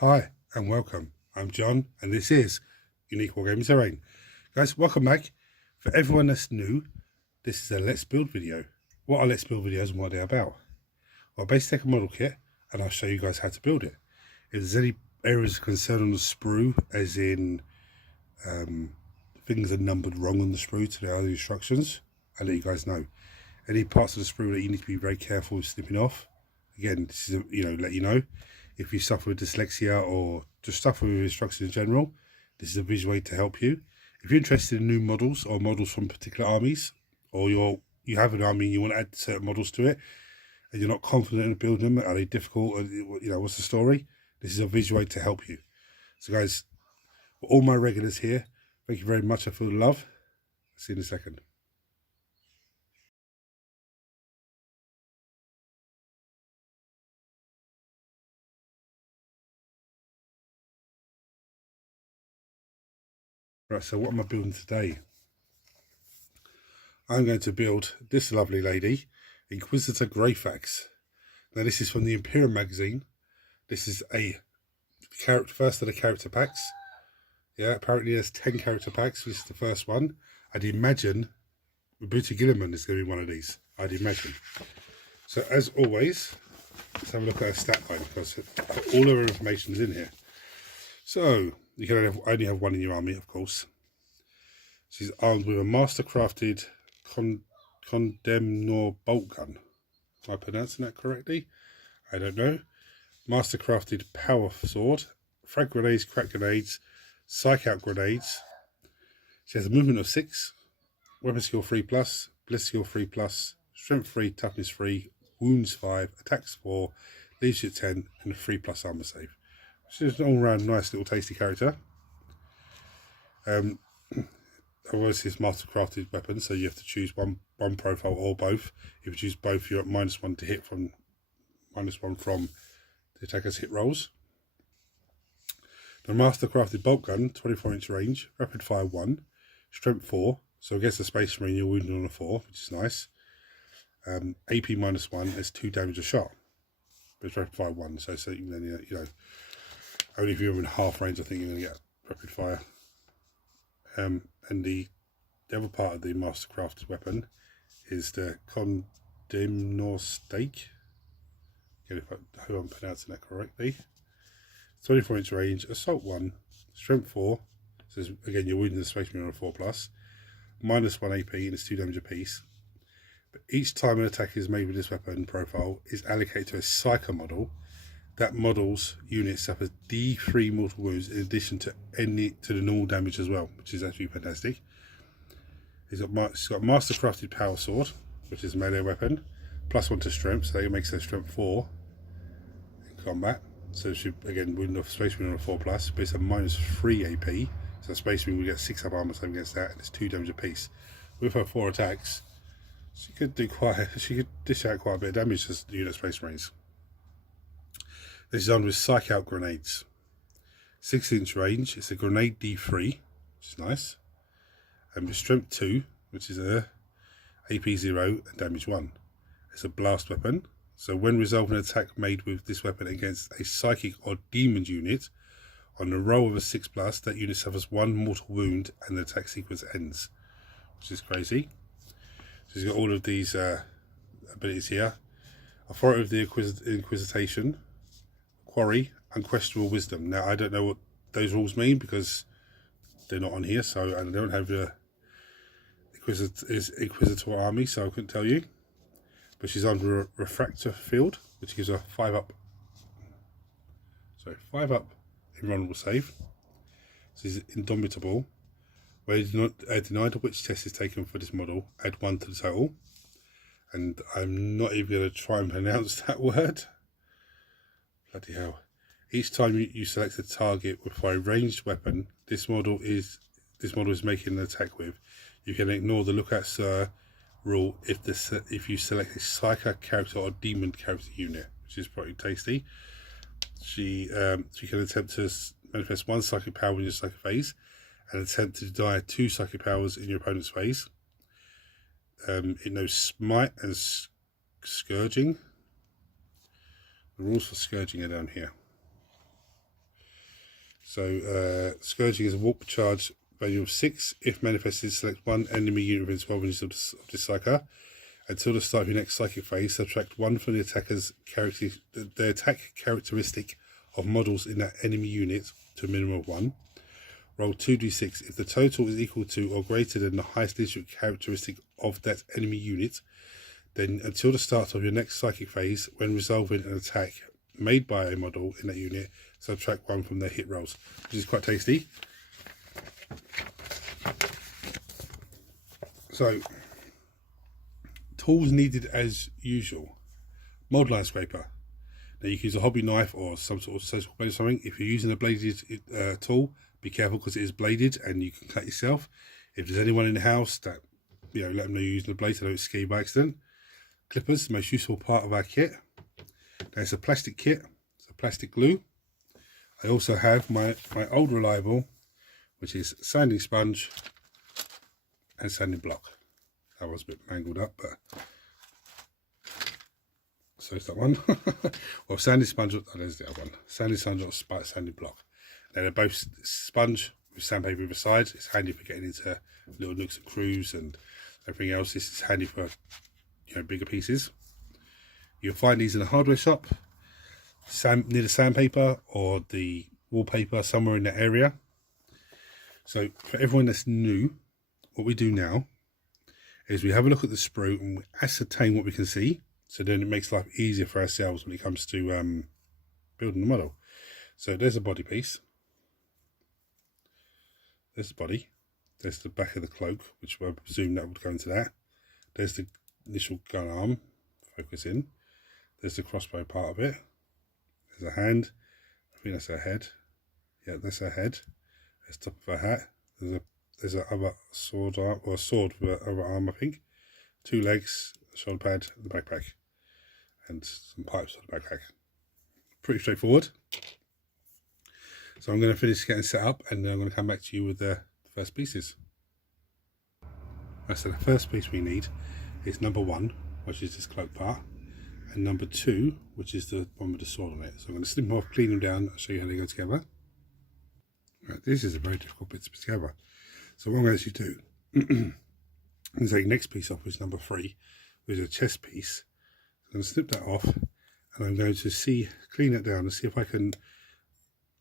Hi and welcome. I'm John and this is Unique Wargaming Terrain. Guys, welcome back. For everyone that's new, this is a Let's Build video. What are Let's Build videos and what are they about? Well, basically take a model kit and I'll show you guys how to build it. If there's any areas of concern on the sprue, as in things are numbered wrong on the sprue to the other instructions, I'll let you guys know. Any parts of the sprue that you need to be very careful with snipping off, again, this is let you know. If you suffer with dyslexia or just suffer with instructions in general, this is a visual aid to help you. If you're interested in new models or models from particular armies, or you have an army and you want to add certain models to it, and you're not confident in building them, are they difficult, or, what's the story? This is a visual aid to help you. So guys, for all my regulars here, thank you very much. I feel the love. See you in a second. Right, so what am I building today? I'm going to build this lovely lady, Inquisitor Greyfax. Now this is from the Imperium Magazine. This is first of the character packs. Yeah, apparently there's 10 character packs. This is the first one. I'd imagine Booty Gilliman is going to be one of these. I'd imagine. So as always, let's have a look at her stat line because all of her information is in here. So you can only have one in your army, of course. She's armed with a master-crafted Condemnor bolt gun. Am I pronouncing that correctly? I don't know. Master-crafted power sword, frag grenades, crack grenades, psych out grenades. She has a movement of 6, weapon skill 3+, bliss skill 3+, strength 3, toughness 3, wounds 5, attacks 4, leadership 10, and 3+ armor save. She's an all-round nice little tasty character. Obviously it's master-crafted weapon, so you have to choose one profile or both. If you choose both, you're at -1 to hit from -1 from the attacker's hit rolls. The master-crafted bolt gun, 24-inch range, rapid fire 1, strength 4. So against the Space Marine, you're wounded on a 4, which is nice. AP -1, there's 2 damage a shot, but it's rapid fire 1. So then only if you're in half range, I think you're going to get rapid fire. And the other part of the master-crafted weapon is the Condemnor stake. Again, if I hope I'm pronouncing that correctly. 24-inch range, assault 1, strength 4. So again, you're wounding the Space Marine on a 4+. -1 AP and it's 2 damage apiece. But each time an attack is made with this weapon profile is allocated to a Psyker model. That model's unit suffers D3 mortal wounds in addition to the normal damage as well, which is actually fantastic. She's got master-crafted power sword, which is a melee weapon, +1 to strength, so that makes her strength 4 in combat. So she again wounded off Space Marine on a 4+, but it's a -3 AP. So Space Marine will get 6 up armor save against that, and it's 2 damage apiece. With her 4 attacks, she could dish out quite a bit of damage to the unit of Space Marines. This is armed with psych out grenades. 6-inch range, it's a grenade D3, which is nice. And with strength 2, which is a AP 0 and damage 1. It's a blast weapon, so when resolving an attack made with this weapon against a psychic or demon unit, on the roll of a 6+, that unit suffers 1 mortal wound and the attack sequence ends, which is crazy. So she's got all of these abilities here. Authority of the Inquisitation, Quarry, Unquestionable Wisdom. Now I don't know what those rules mean because they're not on here, so I don't have the Inquisitor army, so I couldn't tell you. But she's under a Refractor Field, which gives her 5 up. So 5 up invulnerable save. She's Indomitable. Where denied a witch test is taken for this model, add 1 to the total. And I'm not even going to try and pronounce that word. Bloody hell. Each time you select a target with a ranged weapon this model is making an attack with, you can ignore the look at sir rule if you select a psychic character or demon character unit, which is pretty tasty. She can attempt to manifest 1 psychic power in your psychic phase and attempt to deny 2 psychic powers in your opponent's phase. It knows smite and scourging. The rules for scourging are down here. So Scourging is a warp charge value of 6. If manifested, select one enemy unit within 12 inches of this psyker. Until the start of your next psychic phase, subtract 1 from the attacker's the attack characteristic of models in that enemy unit to a minimum of 1. Roll 2d6. If the total is equal to or greater than the highest leadership characteristic of that enemy unit, then until the start of your next psychic phase, when resolving an attack made by a model in that unit, subtract 1 from their hit rolls, which is quite tasty. So, tools needed as usual. Mold line scraper. Now you can use a hobby knife or some sort of surgical blade or something. If you're using a bladed tool, be careful because it is bladed and you can cut yourself. If there's anyone in the house that, let them know you're using a blade so they don't scare you by accident. Clippers, the most useful part of our kit. Now it's a plastic kit, it's a plastic glue. I also have my old reliable, which is sanding sponge and sanding block. That was a bit mangled up, but so it's that one. Well, sanding sponge, there's the other one. Sanding sponge or sanding block. Now they're both sponge with sandpaper either side. It's handy for getting into little nooks and crews and everything else. This is handy for bigger pieces. You'll find these in a hardware shop, near the sandpaper or the wallpaper, somewhere in that area. So for everyone that's new, what we do now is we have a look at the sprue and we ascertain what we can see. So then it makes life easier for ourselves when it comes to building the model. So there's a body piece. There's the body. There's the back of the cloak, which I presume that would go into that. There's the initial gun arm, focus in. There's the crossbow part of it. There's a hand. I think that's her head. Yeah, that's her head. There's the top of her hat. There's a other sword arm, or a sword with an other arm, I think. 2 legs, a shoulder pad, the backpack, and some pipes on the backpack. Pretty straightforward. So I'm going to finish getting set up, and then I'm going to come back to you with the first pieces. So the first piece we need is number 1, which is this cloak part, and number 2, which is the one with the sword on it. So I'm going to snip them off, clean them down, I'll show you how they go together. Right, this is a very difficult bit to put together. So what I'm going to do, I'm going to take the next piece off, which is number 3, which is a chest piece. I'm going to snip that off, and I'm going to clean it down and see if I can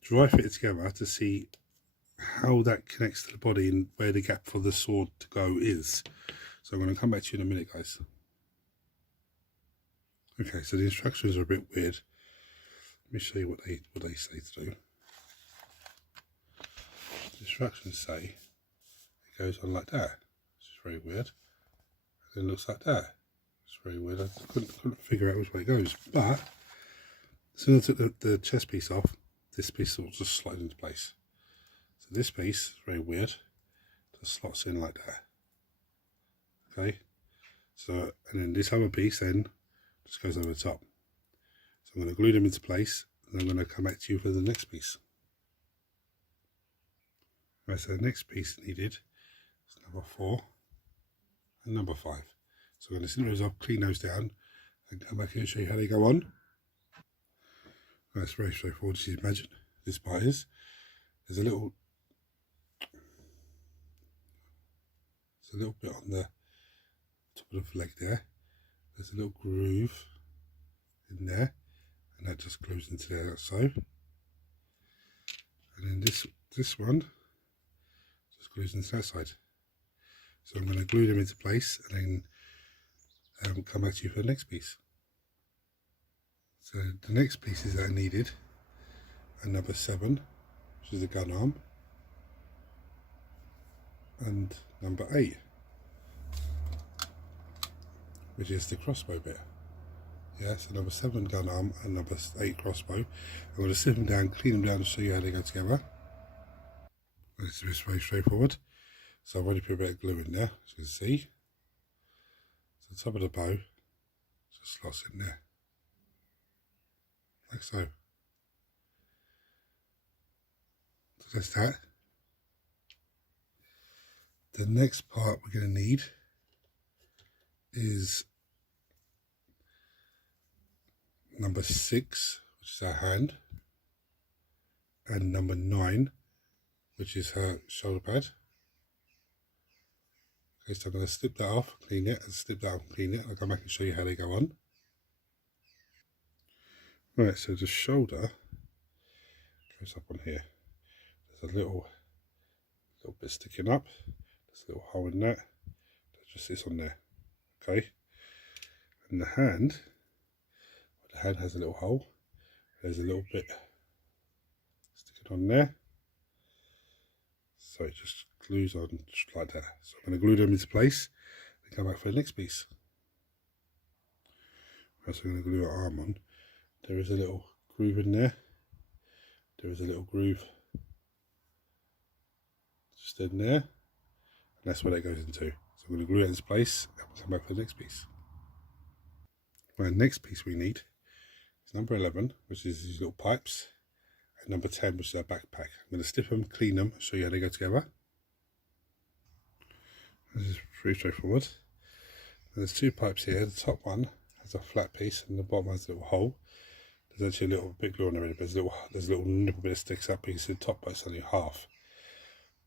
dry fit it together to see how that connects to the body and where the gap for the sword to go is. So I'm going to come back to you in a minute, guys. Okay, so the instructions are a bit weird. Let me show you what they say to do. The instructions say it goes on like that, which is very weird. And it looks like that. It's very weird. I couldn't figure out which way it goes. But as soon as I took the chest piece off, this piece will just slide into place. So this piece is very weird. Just slots in like that. Okay. So, and then this other piece then just goes over the top. So I'm going to glue them into place, and I'm going to come back to you for the next piece. Right, so the next piece needed is number 4 and number 5. So I'm going to snip those up, clean those down, and come back here and show you how they go on. That's very straightforward, as you imagine. This part is. There's a little bit on the top of the leg there. There's a little groove in there, and that just glues into there like so. And then this one just glues into that side. So I'm going to glue them into place and then come back to you for the next piece. So the next pieces that I needed are number 7, which is the gun arm, and number 8, which is the crossbow bit. Yeah, so number 7 gun arm and number 8 crossbow. I'm going to sit them down, clean them down and show you how they go together. This is very straightforward. So I've already put a bit of glue in there, as you can see. So the top of the bow just slots in there. Like so. So that's that. The next part we're going to need is number 6, which is our hand, and number 9, which is her shoulder pad. Okay, so I'm going to snip that off, clean it, and snip that off and clean it. I'll come back and show you how they go on. Right, so the shoulder goes up on here. There's a little bit sticking up. There's a little hole in that. That just sits on there. Okay. And the hand has a little hole. There's a little bit sticking on there. So it just glues on just like that. So I'm going to glue them into place and come back for the next piece. Right, so I'm going to glue our arm on. There is a little groove in there. There is a little groove just in there. And that's where that goes into. So I'm going to glue it into place and we'll come back for the next piece. Right, next piece we need is number 11, which is these little pipes. And number 10, which is our backpack. I'm going to snip them, clean them, show you how they go together. This is pretty straightforward. And there's 2 pipes here. The top one has a flat piece and the bottom has a little hole. There's actually a little bit glue on there, but there's a little nipple bit that sticks up because the top part's only half.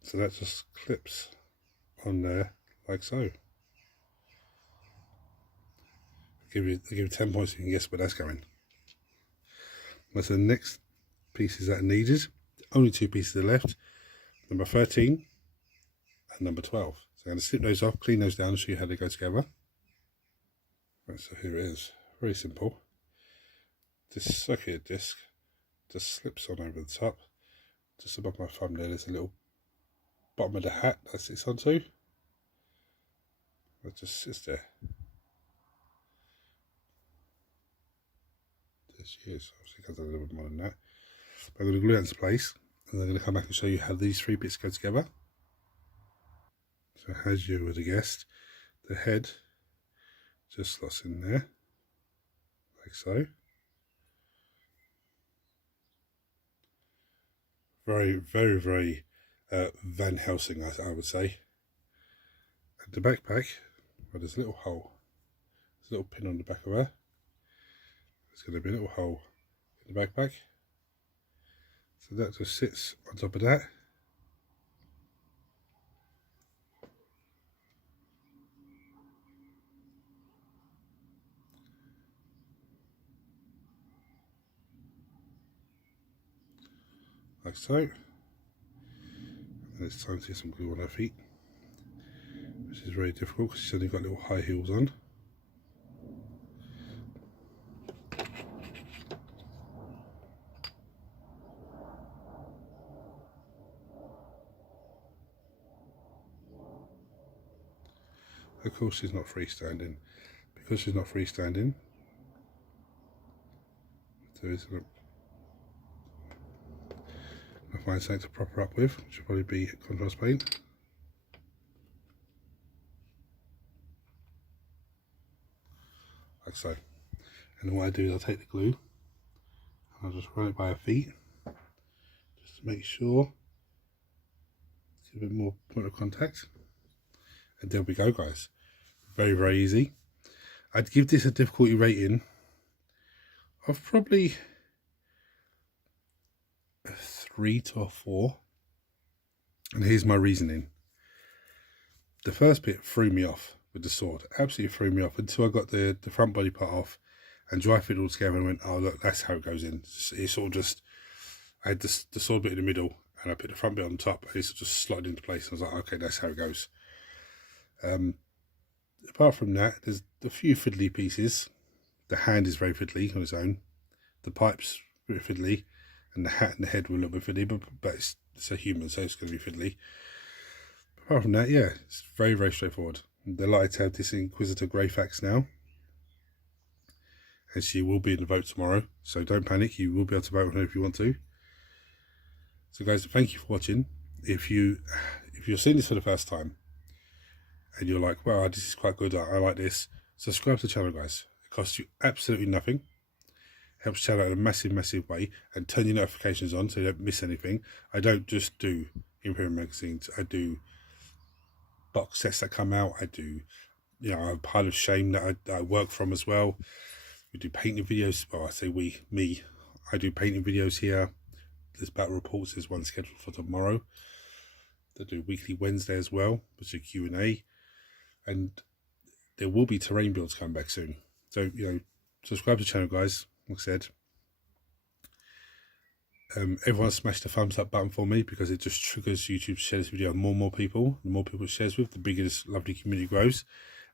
So that just clips on there like so. I'll give you 10 points so you can guess where that's going. Right, so the next pieces that are needed, only 2 pieces are left, number 13 and number 12. So I'm going to snip those off, clean those down and show you how they go together. Right, so here it is, very simple. This circular disc just slips on over the top, just above my thumb there. There's a little bottom of the hat that sits onto. That just sits there. There she is, obviously comes a little bit more than that. But I'm going to glue that into place and I'm going to come back and show you how these 3 bits go together. So as you would have guessed, the head just slots in there, like so. Very, very, very Van Helsing, I would say. And the backpack, well, there's a little hole. There's a little pin on the back of her. There's going to be a little hole in the backpack. So that just sits on top of that. Like so. And it's time to get some glue on her feet, which is very difficult because she's only got little high heels on. Of course she's not freestanding. Because she's not freestanding, there is I'll find something to prop her up with, which will probably be contrast paint. Like so. And then what I do is I'll take the glue and I'll just run it by her feet, just to make sure, get a bit more point of contact. And there we go, guys. Very, very easy. I'd give this a difficulty rating of probably a 3 to a 4. And here's my reasoning. The first bit threw me off with the sword. Absolutely threw me off until I got the front body part off and dry fit all together and went, oh look, that's how it goes in. It's sort of just, I had the sword bit in the middle and I put the front bit on top and it's just slotted into place. And I was like, okay, that's how it goes. Apart from that, there's a few fiddly pieces. The hand is very fiddly on its own. The pipe's very fiddly, and the hat and the head were a little bit fiddly, but it's a human, so it's going to be fiddly. Apart from that, yeah, it's very, very straightforward. I'm delighted to have this Inquisitor Greyfax now, and she will be in the vote tomorrow, so don't panic, you will be able to vote on her if you want to. So guys, thank you for watching. If you're seeing this for the first time, and you're like, wow, this is quite good, I like this, subscribe to the channel, guys. It costs you absolutely nothing. Helps the channel in a massive, massive way, and turn your notifications on so you don't miss anything. I don't just do Imperium magazines, I do box sets that come out, I do, you know, a pile of shame that I work from as well. We do painting videos, well, I say me, I do painting videos here. there's battle reports. There's one scheduled for tomorrow. They do weekly Wednesday as well, which is a Q&A. And there will be terrain builds coming back soon. So, you know, subscribe to the channel, guys. Like I said, everyone smash the thumbs up button for me, because it just triggers YouTube to share this video on more and more people. The more people it shares with, the bigger this lovely community grows.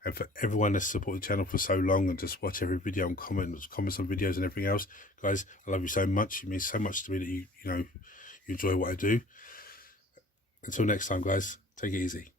And for everyone that's supported the channel for so long and just watch every video and comments on videos and everything else, guys, I love you so much. It means so much to me that you enjoy what I do. Until next time, guys, take it easy.